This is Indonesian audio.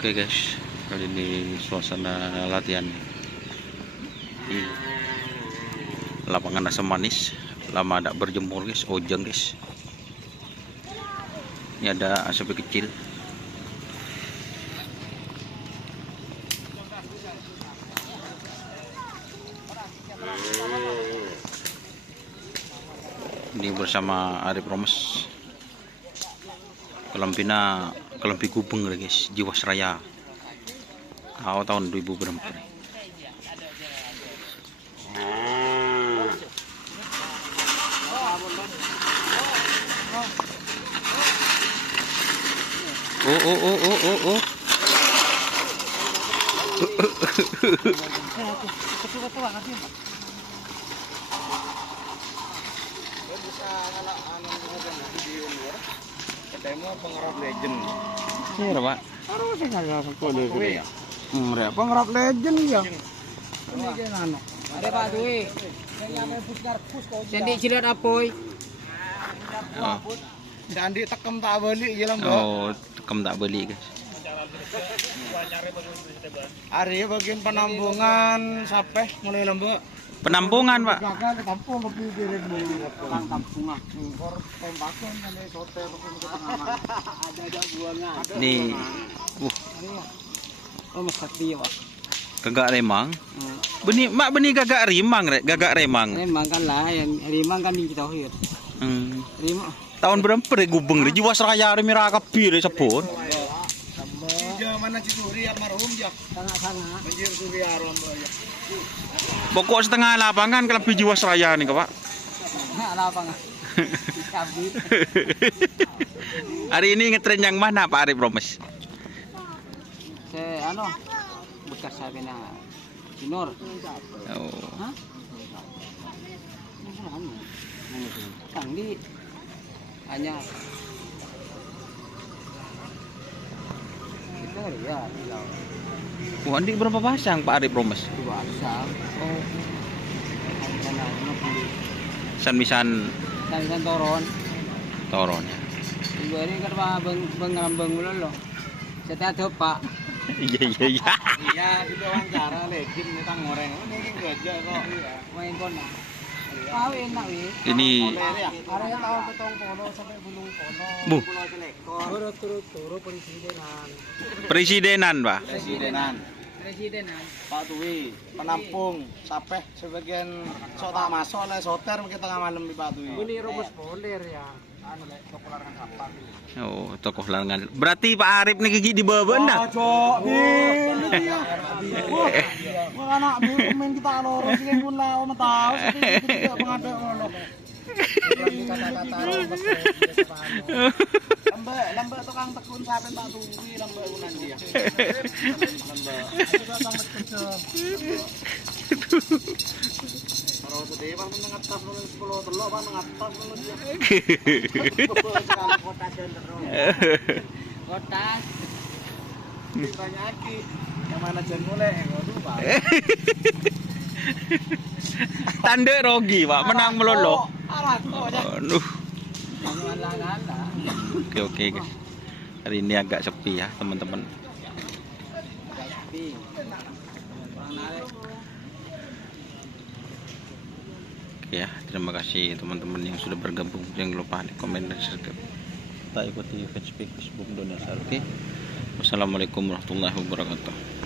Oke guys, kali ini suasana latihan di lapangan Asam Manis. Lama tidak berjemur guys, ojeng guys. Ini ada asap kecil. Ini bersama Arif Romes. Kelampi Gubeng guys, Jiwasraya. Tahun 2000 berapa? Oh. Ketemu pengarap legend. Iya, Pak. Harus enggak sekolah gitu ya. Pengarap legend ya. Ini kan anu. Ada Pak Dwi. Jadi jilat apoy. Candi tekem tak balik ya Mbak. Oh, tekem tak beli guys. Hari bagian penampungan sampai mulai lembek. Penampungan, Pak. Gagal tampung lebih direk tampungan. Ngor tembakan ada hotel ada buangnya. Nih. Oh mesti Pak. Gagak remang. Benih gagak rimang, gagak remang. Remang kan lah, yang rimang kan kita hir. Rimang. Tahun berapa deh Gubeng di Jiwasraya Remira Kabir sebut. Mana Cicuri almarhum ya. Sangat-sangat. Banjir Suri Arom ya. Pokok setengah lapangan ke lebih Jiwasraya nih, Pak. Lapangan. Kabit. Hari ini ngetren yang mana Pak Arif Romes? Bekas sabena Sinor. Oh. Hah? Kang di hanya itu ya Wah, Andi berapa pasang Pak Arif Romes? dua pasang. Oh. San-misan Dan toron. toron. Ibu ini kan beng loh. Saya tahu Pak. Iya. Iya, di wawancara legend tentang goreng. Mungkin aja kok. Main kona. Tahu enak wih. Ini Area tahu ketong polo sampai gunung polo. Bu. Pulau Celekor. Turu presidenan. Presidenan, Pak. Presidenan. Pak Dwi, penampung sampai sebagian sok tak masuk oleh soter kita tengah malam di Pak Dwi. Ini robos poler ya. Anu lek toko larangan sampah. Oh, tokoh larangan. Berarti Pak Arif nih gigi di bawah benar. Cok, wah anak main kita loro sing pun lah om tahu tidak pengadek ngono. Kata-kata lembek tukang tekun sampean tak tunggu lembek unan dia. Lembek. Tukang kerja. Kalau sedih bang mengatas 10 telok bang mengatas dia. Kotas. Banyak yang mana jen mulai ngono Pak. Tanda rogi, Pak. Menang melolo. Aduh. Oke guys. Hari ini agak sepi ya, teman-teman. Oke ya, terima kasih teman-teman yang sudah bergabung. Jangan lupa di komen dan subscribe. Kita ikuti Facebook Indonesia. Oke. Wassalamualaikum warahmatullahi wabarakatuh.